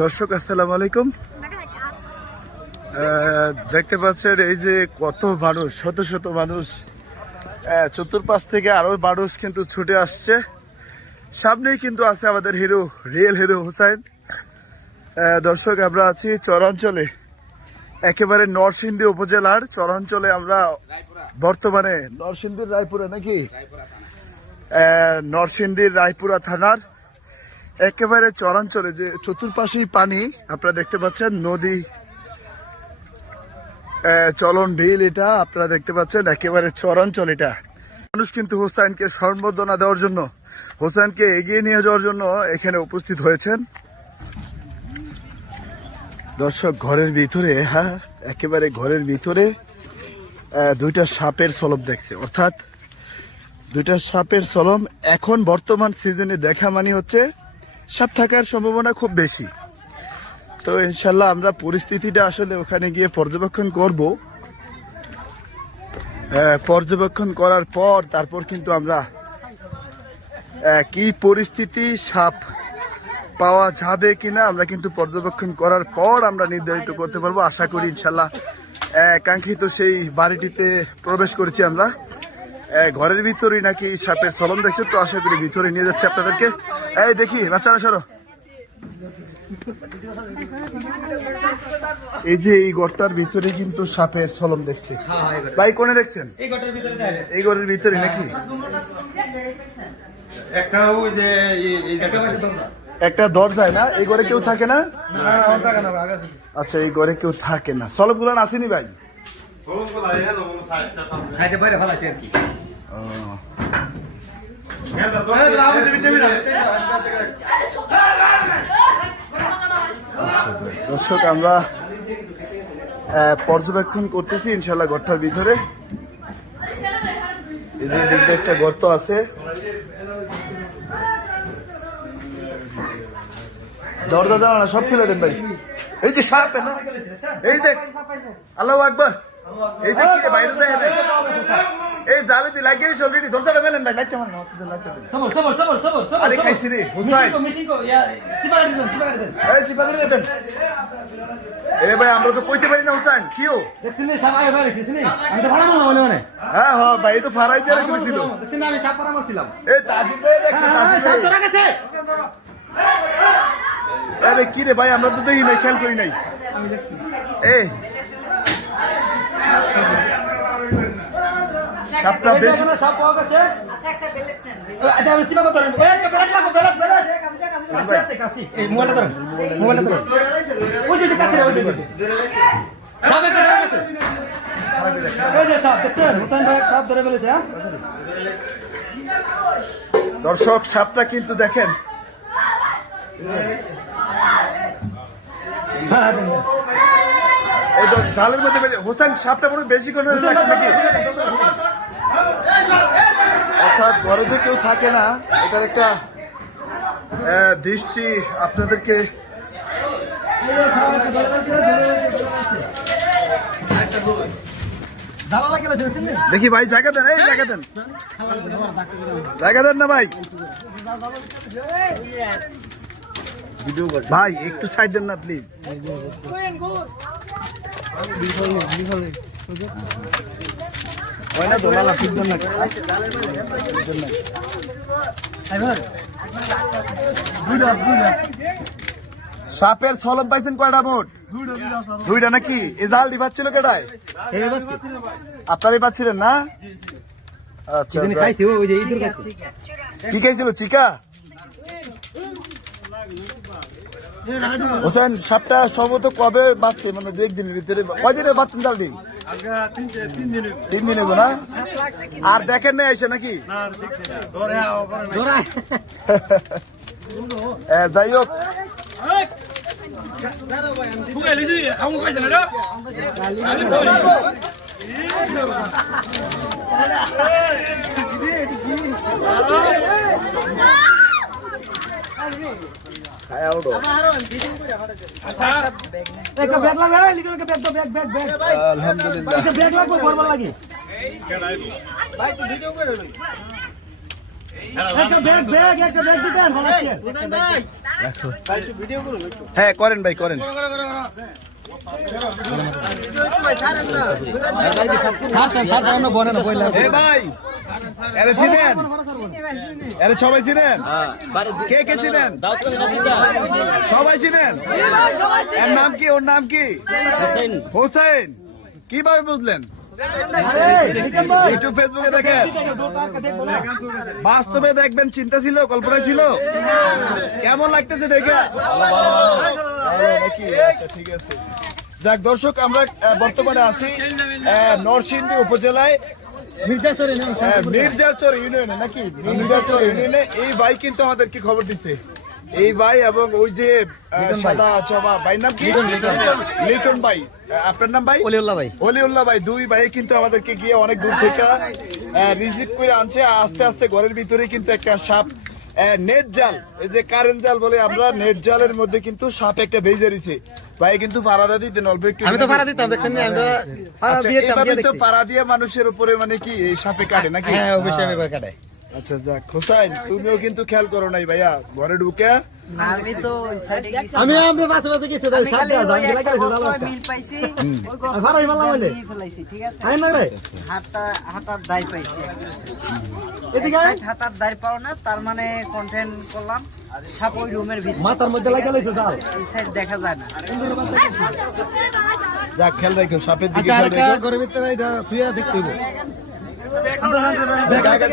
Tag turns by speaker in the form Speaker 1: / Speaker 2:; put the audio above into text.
Speaker 1: দর্শক, আসসালামু আলাইকুম। দেখতে পাচ্ছেন, এই যে কত মানুষ, শত শত মানুষ। চতুর্পাশ থেকে আরও মানুষ কিন্তু ছুটে আসছে। সামনেই কিন্তু আছে আমাদের হিরো, রিয়েল হিরো হুসাইন। দর্শক, আমরা আছি চরাঞ্চলে। একেবারে নরসিংদী উপজেলার চরাঞ্চলে আমরা বর্তমানে। নরসিংদীর রায়পুরা নাকি? নরসিংদীর রায়পুরা থানার একেবারে চরাঞ্চলে, যে চতুর্পাশেই পানি, আপনারা দেখতে পাচ্ছেন নদী। চলন বিল এটা, আপনারা দেখতে পাচ্ছেন একেবারে চরাঞ্চল এটা। মানুষ কিন্তু হোসাইনকে সম্বর্ধনা দেওয়ার জন্য হোসেনকে এগিয়ে নিয়ে যাওয়ার জন্য এখানে উপস্থিত হয়েছেন। দর্শক, ঘরের ভিতরে হ্যাঁ একেবারে ঘরের ভিতরে দুইটা সাপের সলব দেখছে। অর্থাৎ দুইটা সাপের সলম এখন বর্তমান সিজনে দেখা মানে হচ্ছে সাপ থাকার সম্ভাবনা খুব বেশি। তো ইনশাল্লাহ আমরা পরিস্থিতিটা আসলে ওখানে গিয়ে পর্যবেক্ষণ করব। পর্যবেক্ষণ করার পর তারপর কিন্তু আমরা কি পরিস্থিতি, সাপ পাওয়া যাবে কিনা আমরা কিন্তু পর্যবেক্ষণ করার পর আমরা নির্ধারিত করতে পারব। আশা করি ইনশাল্লাহ কাঙ্ক্ষিত সেই বাড়িটিতে প্রবেশ করেছি আমরা। ঘরের ভিতরেই নাকি সাপের সলম দেখছে তো আশা করি ভিতরে নিয়ে যাচ্ছে আপনাদেরকে। এই দেখি বাচ্চারা সরো। এই যে এই ঘরটার ভিতরে কিন্তু সাপের সলম দেখছে। ভাই কোনে দেখছেন?
Speaker 2: এই ভিতরে
Speaker 1: ঘরের ভিতরে নাকি?
Speaker 3: একটা
Speaker 1: দরজায় না? এই ঘরে কেউ থাকে না? আচ্ছা এই ঘরে কেউ থাকে না। সলব গুলান আসেনি ভাই
Speaker 3: হয়।
Speaker 2: সাইডে বাইরে ফেলাইছে আর কি।
Speaker 1: দর্শক আমরা পর্যবেক্ষণ করতেছি ইনশাল্লাহ ঘরটার ভিতরে দিক দিয়ে একটা গর্ত আছে দরজা জানা সব খুলে দেন ভাই এই যে সাপ না এই দেখ আল্লাহ আকবর এই দেখ বাইরে দেখে দেখ এই জালে দিয়ে লাগিয়ে অলরেডি দরজাটা মেলেন ভাই মারেন আপনাদের লাইটটা দেন
Speaker 2: সবর, সবর, সবর, সবর, সবর,
Speaker 1: আরে। খাইছি রে, হুসাইন।
Speaker 2: মিশিংকো, মিশিংকো, ইয়া, সিপাগাড়ি দেন, সিপাগাড়ি দেন।
Speaker 1: এই করে দেন এ ভাই আমরা তো কইতে পারি না হুসাইন কিও
Speaker 2: দেখছেন সাপ আগে ফেলাইছে, দেখছেন? আমি তো ফাড়াবো না মনে মনে।
Speaker 1: হ্যাঁ হ্যাঁ ভাই তো ফারাই দিয়ে রেখে দিছিল
Speaker 2: দেখছেন আমি সাপ ফাড়া মারছিলাম।
Speaker 1: এই তাজিব ভাই দেখছেন
Speaker 2: হ্যাঁ,
Speaker 1: তাজিব
Speaker 2: সাপ
Speaker 1: ভাই
Speaker 2: ধরা গেছে।
Speaker 1: আরে কি রে ভাই আমরা তো দেখি নাই খেয়াল করি নাই এই সাপটা
Speaker 2: এই যে
Speaker 1: বেশি
Speaker 2: সাপ পাওয়া গেছে।
Speaker 4: আচ্ছা একটা বেলেট নেন
Speaker 2: আচ্ছা, আমি সিপাকে ধরেন। এ, এ, বেলেট লাগো, বেলেট, বেলেট। কাছি আছে, কাছি। এই মোবাইলটা ধরেন, মোবাইলটা ধরেন। ওই যে, ওই কাছি ওই যে, ওই যে। সাপ একটা ধরা গেছে। এই যে সাপ, দেখছেন? হুসেন ভাই সাপ ধরে ফেলেছে, হ্যাঁ?
Speaker 1: দর্শক সাপটা কিন্তু দেখেন
Speaker 2: হ্যাঁ, দেন।
Speaker 1: এই তো জালের মধ্যে হোসেন সাপটা মনে বেশি করে লাগছে নাকি অর্থাৎ ঘরে তো কেউ থাকে না, এটার একটা দৃষ্টি আপনাদেরকে? দেখি ভাই, জায়গা দেন, এই জায়গা দেন জায়গা দেন না ভাই ভাই, একটু সাইড দেন না প্লিজ দোলা লাফিক সাপের সলব পাইছেন কয়টা ভোট? দুইটা নাকি? এ জাল দিবাচ্ছিল কেটায়। আপনারই পাচ্ছিলেন না? আচ্ছা। কি খাইছিল? চিকা? হোসেন সাপটা সম্ভবত কবে বাঁচছে মানে দু একদিনের ভিতরে কয়দিনে বাঁচছেন জাল
Speaker 3: তিন দিন- তিন দিনে
Speaker 1: না আর দেখেন না এসে নাকি যাই হোক খায়া আউট
Speaker 2: একটা ব্যাগ লাগবে, লিখে লিখে ব্যাগ দাও, ব্যাগ, ব্যাগ, ব্যাগ।
Speaker 1: আলহামদুলিল্লাহ
Speaker 2: একটা ব্যাগ লাগবে, বরবার লাগে। একটা ব্যাগ ব্যাগ একটা ব্যাগ দিতেন ভালো আছে
Speaker 1: রাখো হ্যাঁ করেন ভাই করেন সবাই চিনেন? কে কে চিনেন? সবাই চিনেন? এর নাম কি? ওর নাম কি? হোসেন কীভাবে বুঝলেন? ইউটিউব ফেসবুকে দেখেন বাস্তবে দেখবেন চিন্তা ছিল কল্পনা ছিল। কেমন লাগতেছে দেখে? নাকি আচ্ছা ঠিক আছে। যাক দর্শক আমরা বর্তমানে আছি নরসিংদী উপজেলায়। হ্যাঁ, মির্জাচর ইউনিয়নে নাকি? মির্জাচর ইউনিয়নে। এই ভাই কিন্তু আমাদেরকে খবর দিছে? এই ভাই এবং ওই যে সাদা চমা ভাই নাম কি? লিটন ভাই। আপনার নাম ভাই?
Speaker 2: অলিউল্লাহ ভাই।
Speaker 1: অলিউল্লাহ ভাই দুই ভাই কিন্তু আমাদেরকে গিয়ে অনেক দূর থেকে রিজিট করে আনছে। আস্তে আস্তে ঘরের ভিতরে কিন্তু একটা সাপ নেট জাল। এই যে কারেন্ট জাল বলে আমরা নেট জালের মধ্যে কিন্তু সাপ একটা ভেজে রয়েছে। ভাই কিন্তু পাড়া দিতেন অল্প একটু
Speaker 2: আমি তো ভাড়া দিতাম দেখছেন না? আমি তো ভাড়া
Speaker 1: আচ্ছা,
Speaker 2: দিয়ে
Speaker 1: তো। পাড়া দিয়ে মানুষের উপরে মানে কি এই সাপে কাটে নাকি?
Speaker 2: হ্যাঁ অবশ্যই আমি কাটে
Speaker 1: আচ্ছা যাক হোসাইন তুমিও কিন্তু খেয়াল করো নাই ভাইয়া ঘরে ঢুকে।
Speaker 4: আমি তো।
Speaker 2: আমি আমরা বাসে বাসে গেছি তাই
Speaker 4: মিল পাইছি,
Speaker 2: ভাড়াই হইলে?
Speaker 4: ঠিক আছে?
Speaker 2: না রে
Speaker 4: হাঁটার পাইছি
Speaker 2: এদিকে
Speaker 4: হাঁটার পাও না তার মানে কন্টেন্ট করলাম সাপ ওই রুমের ভিতরে।
Speaker 2: মাথার মধ্যে লাগা লাইছে জাল
Speaker 4: এই সাইড দেখা যায় না।
Speaker 1: যাক রাখো সাপের দিকে
Speaker 2: আচ্ছা
Speaker 1: রাখো
Speaker 2: ঘরের ভিতরে তুই দেখতে হইব।
Speaker 1: দেখ, আগে